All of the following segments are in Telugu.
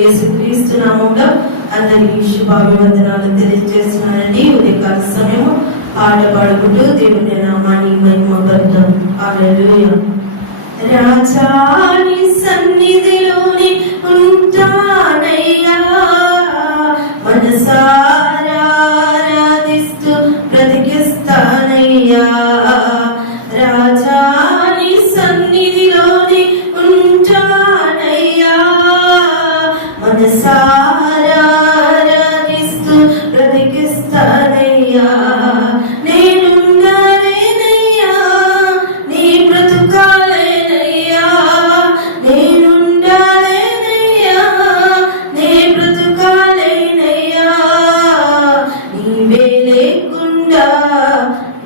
యేసుక్రీస్తు నామంలో అందరికీ శుభాభివందనాలు తెలియజేస్తున్నానండి. ఉదయకాల సమయం పాట పాడుకుంటూ దేవుని నామాన్ని మహిమ పడతాం రాజాని సన్నిధి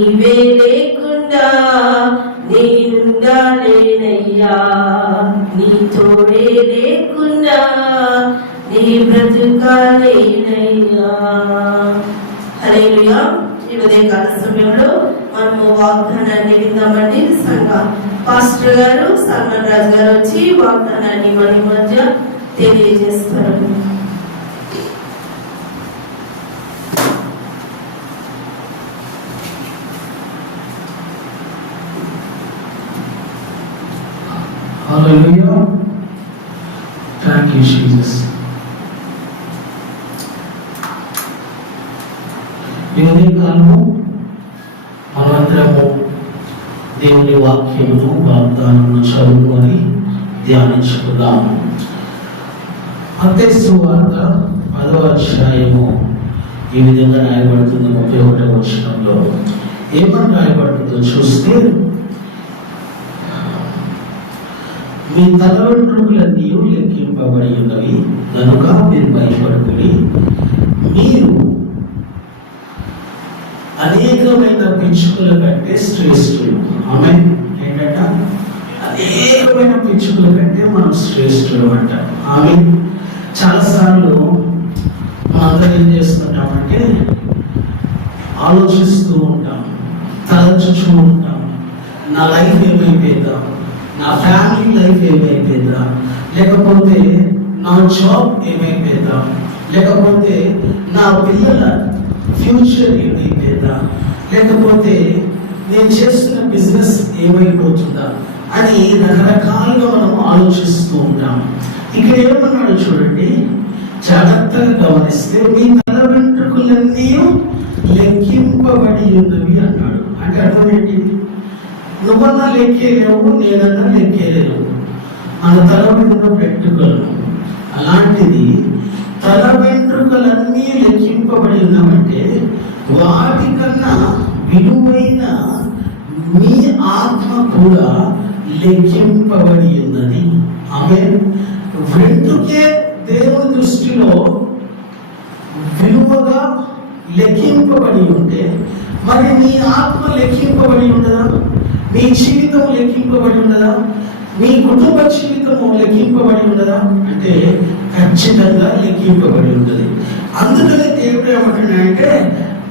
నీవే లేకుండా నేనుండాలేనయ్యా నీ తోడే లేకుండా నీ బ్రతుకాలేనయ్యా. హల్లెలూయా. ఈ ఉదయకాల సమయంలో మనము వాగ్దానాన్ని విందామండి. సంఘ పాస్టర్ గారు సల్మాన్ రాజు గారు వచ్చి వాగ్దానాన్ని మన మధ్య. తెలియజేస్తారు Hallelujah. Thank you, Jesus. ఈ ఉదయకాలము మనమందరము దేవుని వాక్యమును వాగ్దానమును చదువుకొని ధ్యానించుకుందాము అంతేస్తు వార్త పదవ అధ్యాయము ఈ విధంగా రాయబడుతుంది ముప్పై ఒకటవ వచనంలో ఏమని రాయబడుతుందో చూస్తే మీ తల వెంట్రుకలన్నీ లెక్కింపబడి ఉన్నవి కనుక మీరు భయపడుకుని మీరు అనేకమైన పిచ్చుకల కంటే శ్రేష్ఠులు. ఆమె ఏంటంట? అనేకమైన పిచ్చుకల కంటే మనం శ్రేష్ఠులు అంట ఆమె చాలాసార్లు మనందరం ఏం చేస్తుంటామంటే ఆలోచిస్తూ ఉంటాం తలచుచూ ఉంటాం. నా లైఫ్ ఏమైపోతాం నా ఫ్యామిలీ లైఫ్ ఏమైపోయిందా లేకపోతే నా జాబ్ ఏమైపోయిందా లేకపోతే నా పిల్లల ఫ్యూచర్ ఏమైపోయిందా లేకపోతే నేను చేస్తున్న బిజినెస్ ఏమైపోతుందా? అని రకరకాలుగా మనం ఆలోచిస్తూ ఉంటాం. ఇక్కడ ఏమన్నాడు చూడండి. జాగ్రత్తగా గమనిస్తే మీ తల వెంట్రుకలన్నీ లెక్కింపబడి ఉన్నవి అన్నాడు. అంటే అర్థం ఏంటి? నువ్వన్నా లెక్కేలేవు నేనన్నా లెక్కేలేవు మన తల మీద వెంట్రుకలు అలాంటిది తల వెంట్రుకలన్నీ లెక్కింపబడి ఉన్నామంటే వాటికన్నా విలువైన మీ ఆత్మ కూడా లెక్కింపబడి ఉన్నది ఆమె వెంట్రుకే దేవుని దృష్టిలో విలువగా లెక్కింపబడి ఉంటే మరి నీ ఆత్మ లెక్కింపబడి ఉండదా మీ జీవితం లెక్కింపబడి ఉండదా మీ కుటుంబ జీవితము లెక్కింపబడి ఉండదా అంటే ఖచ్చితంగా లెక్కింపబడి ఉంటుంది అందుకనే దేవుడు ఏమంటున్నాడంటే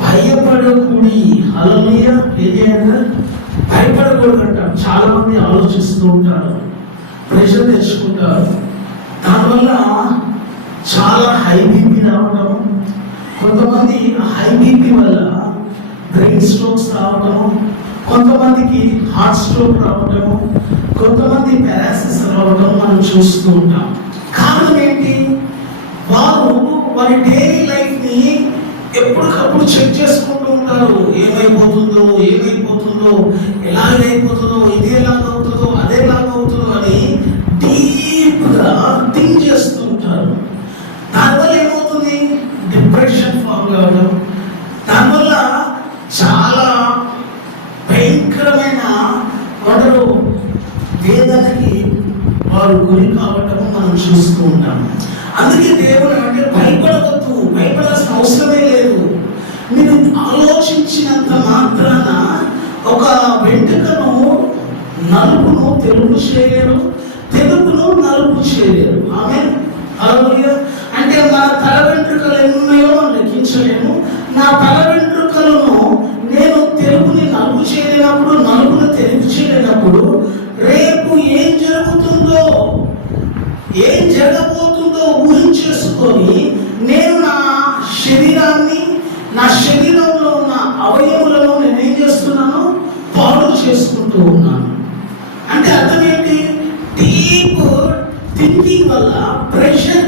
భయపడకూడి అలమీయ ఏదైనా భయపడకూడదంట చాలా మంది ఆలోచిస్తూ ఉంటారు. ప్రెషర్ తెచ్చుకుంటారు. దానివల్ల చాలా హై బీపీ రావడం కొంతమంది హై బీపీ వల్ల బ్రెయిన్ స్ట్రోక్స్ రావడం కొంతమందికి హార్ట్ స్ట్రోక్ రావడము కొంతమంది పారాసిస్ రావడం మనం చూస్తూ ఉంటాం. కారణం ఏంటి? వారు వారి డైలీ లైఫ్ని ఎప్పటికప్పుడు చెక్ చేసుకుంటూ ఉంటారు. ఏమైపోతుందో ఏమైపోతుందో ఎలా అయిపోతుందో ఇది ఎలాగవుతుందో అదే అవుతుందో అని డీప్గా థింక్ చేస్తూ ఉంటారు. దానివల్ల ఏమవుతుంది? డిప్రెషన్ ఫామ్ కావడం. దానివల్ల చాలా భయంకరమైన వారు వేదనకి వారు గురి కావటం మనం చూస్తూ ఉంటాం అందుకే దేవుడు అంటే భయపడవద్దు. భయపడాల్సిన అవసరమే లేదు. మీరు ఆలోచించినంత మాత్రాన ఒక వెంట్రుకను నలుపును తెలుపు చేయలేరు. తెలుపును నలుపు చేయలేరు. ఆమె అంటే మన తల వెంట్రుకలు ఎన్ని లెక్కించలేము. నా తల వెంట్రుకలను నేను తెలుపుని నలుపు చేయలేనప్పుడు నలుపును తెలుపు చేయలేనప్పుడు రేపు ఏం జరుగుతుందో ఏం జరగబోతుందో ఊహించేసుకొని నేను నా శరీరాన్ని నా శరీరంలో ఉన్న అవయవులను నేను ఏం చేస్తున్నాను పాడు చేసుకుంటూ ఉన్నాను. అంటే అర్థం ఏంటి? డీప్ థింకింగ్ వల్ల ప్రెషర్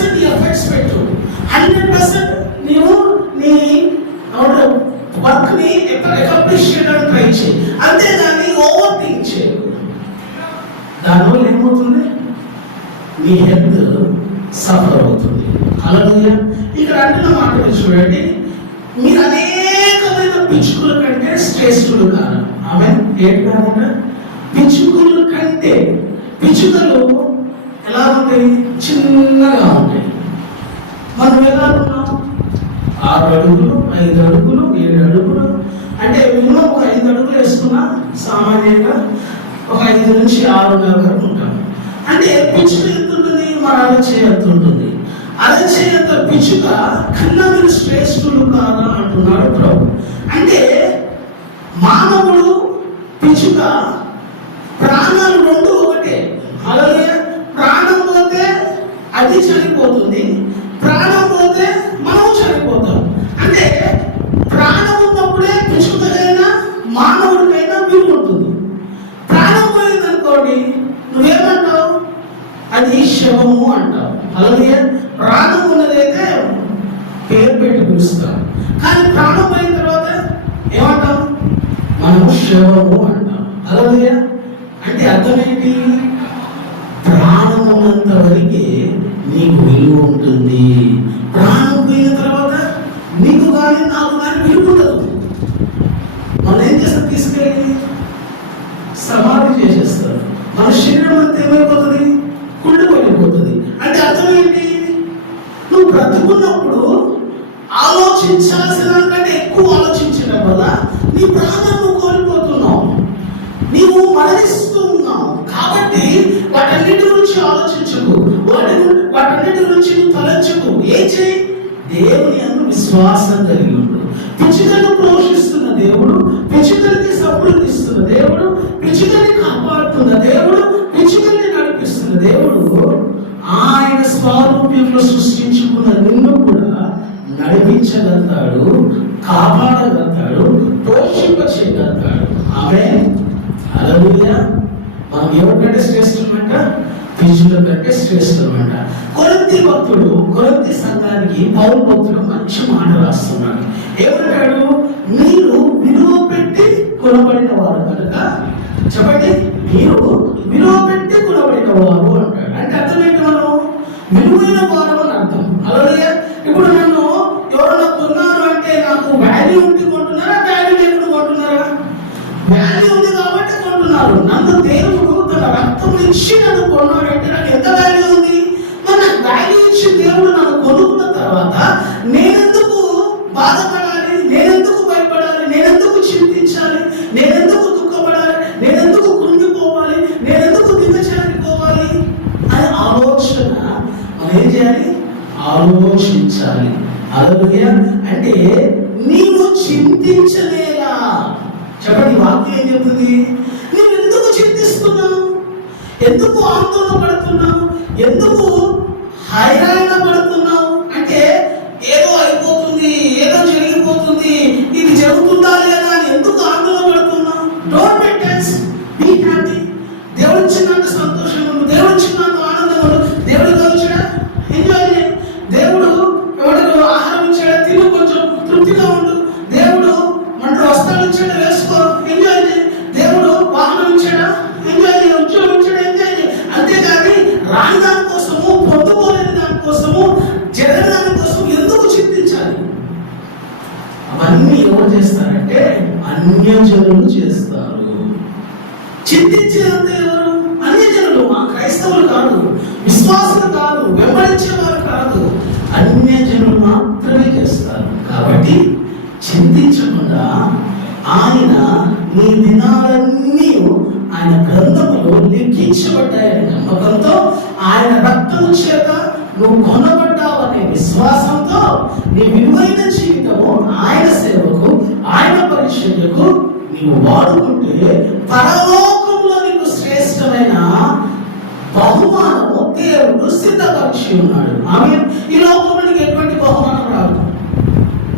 పర్సెంట్ ఎఫర్ట్స్ పెట్టు హండ్రెడ్ పర్సెంట్ నీవు నీ వర్క్ని అకాంప్లిష్ చేయడానికి ట్రై చేయి. అంతేగాని ఓవర్ థింక్ చేయి దానివల్ల ఏమవుతుంది? మీ హెల్త్ సఫర్ అవుతుంది. అలాగే ఇక్కడ అంటున్న మాట చూడండి. మీరు అనేకమైన పిచ్చుకుల కంటే శ్రేష్ఠులు కాదు. ఆమె ఏంటి పిచ్చుకుల కంటే. పిచ్చుకలు ఎలా ఉంటాయి చిన్నగా ఉంటాయి మనం ఎలా ఉన్నాం? ఆరు అడుగులు ఐదు అడుగులు ఏడు అడుగులు. అంటే మినిమం ఒక ఐదు అడుగులు వేసుకున్నా సామాన్యంగా ఒక ఐదు నుంచి ఆరు వరకు ఉంటాం. అంటే పిచ్చుక ఎంత ఉంటుంది మన అరచే ఎంత ఉంటుంది అరచే అంత పిచ్చుక కన్నా మీరు శ్రేష్ఠులు కాదా అంటున్నాడు ప్రభు. అంటే మానవుడు పిచ్చుక ప్రాణాలు రెండు ఒకటే. అలాగే ప్రాణం పోతే అది చనిపోతుంది. ప్రాణం పోతే మనం చనిపోతాం. అంటే ప్రాణం ఉన్నప్పుడే పిచ్చుకైనా మానవుడికైనా విలువ ఉంటుంది. ప్రాణం పోయింది అనుకోండి నువ్వేమంటావు? అది శవము అంటావు. అలాగే ప్రాణం ఉన్నదైతే పేరు పెట్టి పిలుస్తాం కానీ ప్రాణం పోయిన తర్వాత ఏమంటాం మనము శవము అంటాం. అలాగే అంటే అర్థం ఏంటి? ప్రాణం ఉన్నంత వరకే నీకు విలువ ఉంటుంది. ప్రాణం పోయిన తర్వాత నీకు కానీ నాకు కానీ విలువ నిన్ను సృష్టించుకున్న నిన్ను కూడా నడిపించగలుగుతాడు కాపాడగలుగుతాడు పోషింప చేయగలుగుతాడు ఆమె అలలుగా మనం ఎవరికంటే శ్రేష్టమంట? పిజుల కంటే శ్రేష్టమంట. కొరంతి భక్తుడు కొరంతి సంఘానికి పౌరు భక్తుడు మంచి మాట రాస్తున్నాడు. ఏమంటాడు? మీరు విలువ పెట్టి కొనబడిన వారు కనుక చెప్పండి మీరు విలువ ఇచ్చి నన్ను కొన్నాడంటే నాకు ఎంత వాల్యూ ఉంది? మరి నాకు వాల్యూ ఇచ్చి దేవుడు నన్ను కొనుక్కున్న తర్వాత నేనెందుకు బాధపడాలి? నేనెందుకు భయపడాలి? నేనెందుకు చింతించాలి? నేనెందుకు దుఃఖపడాలి? నేనెందుకు కృంగిపోవాలి? నేనెందుకు దిగజారిపోవాలి? అనే ఆలోచన మనం ఏం చేయాలి? ఆలోచించాలి. అలాగే అంటే నీవు చింతించలేరా? చెప్పండి వాక్యం ఏం చెప్తుంది? ఎందుకు ఆందోళన పడుతున్నాము ఎందుకు హైరాణ రాని దానికోసము పొందుకోలేని దాని కోసము జరగని దానికోసం ఎందుకు చింతించాలి? అవన్నీ ఎవరు చేస్తారంటే అన్యజనులు చేస్తారు. చింతించేదంతా లిఖించబడ్డాయని నమ్మకంతో ఆయన రక్తము చేత నువ్వు కొనబడ్డావనే విశ్వాసంతో నీ విలువైన జీవితము ఆయన సేవకు ఆయన పరిచర్యకు నీవు వాడుకుంటే పరలోకంలో నీకు శ్రేష్టమైన బహుమానము దేవుడు సిద్ధపరిచి ఉన్నాడు. ఆమె ఈ లోకంలో నీకు ఎటువంటి బహుమానం రాదు.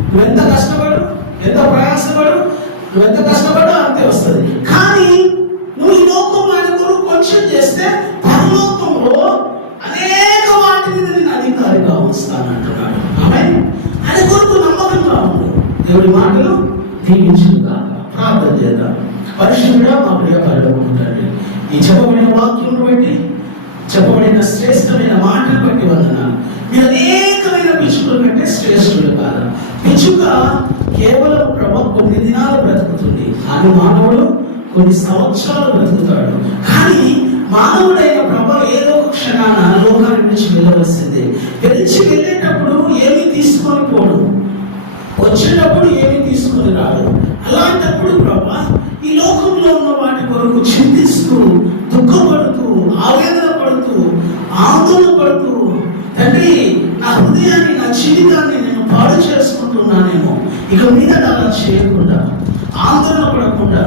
నువ్వు ఎంత కష్టపడు ఎంత ప్రయాసపడు దీవించుగా ప్రార్థన చేద్దాం పరిశుద్ధుడా మా ప్రియ పరలోకుంటాడు ఈ చెప్పబడిన వాక్యం బట్టి చెప్పబడిన శ్రేష్టమైన మాటలు బట్టి వలన మీరు అనేకమైన పిచ్చుకల కంటే శ్రేష్ఠులు కాదు. పిచ్చుక కేవలం ప్రభు కొన్ని దినాలు బ్రతుకుతుంది. అని మానవుడు కొన్ని సంవత్సరాలు బ్రతుకుతాడు. కానీ మానవుడైన ప్రభు ఏదో ఒక క్షణాన లోకాన్ని నుంచి వెళ్ళవలసిందే. గెలిచి వెళ్ళేటప్పుడు ఏమీ తీసుకొని పోడు. వచ్చేటప్పుడు ఏమీ తీసుకుని రాదు అలాంటప్పుడు ప్రభా ఈ లోకంలో ఉన్న వాటి కొరకు చింతిస్తూ దుఃఖపడుతూ ఆవేదన పడుతూ ఆందోళన పడుతూ తండ్రి నా హృదయాన్ని నా జీవితాన్ని నేను పాడు చేసుకుంటున్నానేమో. ఇక మీద అలా చేయకుండా ఆందోళన పడకుండా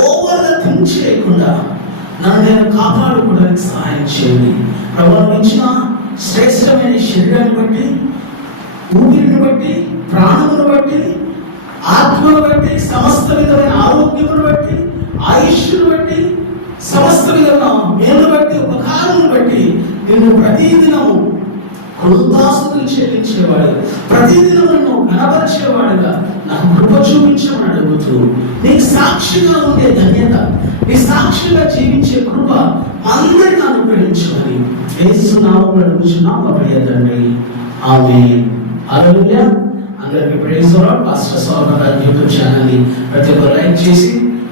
ఓవర్గా థింక్ చేయకుండా నన్ను నేను కాపాడుకోవడానికి సహాయం చేయండి. ప్రభావం ఇచ్చిన శ్రేష్టమైన శరీరాన్ని బట్టి ఊపిరిని బట్టి ప్రాణమును బట్టి ఆత్మను బట్టి సమస్త విధమైన ఆరోగ్యమును బట్టి ఆయుష్ను బట్టి సమస్త విధమైన మేలు బట్టి ఉపకారమును బట్టి నిన్ను ప్రతిదినము కృతాస్తులు చెల్లించేవాడు ప్రతిదినం నన్ను కనపరిచేవాడుగా నాకు కృప చూపించమని అడుగుతూ నీకు సాక్షిగా ఉండే ధన్యత నీ సాక్షిగా జీవించే కృప అందరిని అనుగ్రహించమని వేస్తున్నాము అడుగుతున్నాం ఒక ప్రియ తండ్రి. ఆమె అలలుయ అందరికి ప్రేజ్ పాస్టర్ సోమర యూట్యూబ్ ఛానల్ని ప్రతి ఒక్క లైక్ చేసి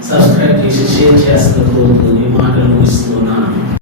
సబ్స్క్రైబ్ చేసి షేర్ చేస్తూ కోరుతూ మాటలు ముగిస్తున్నాను.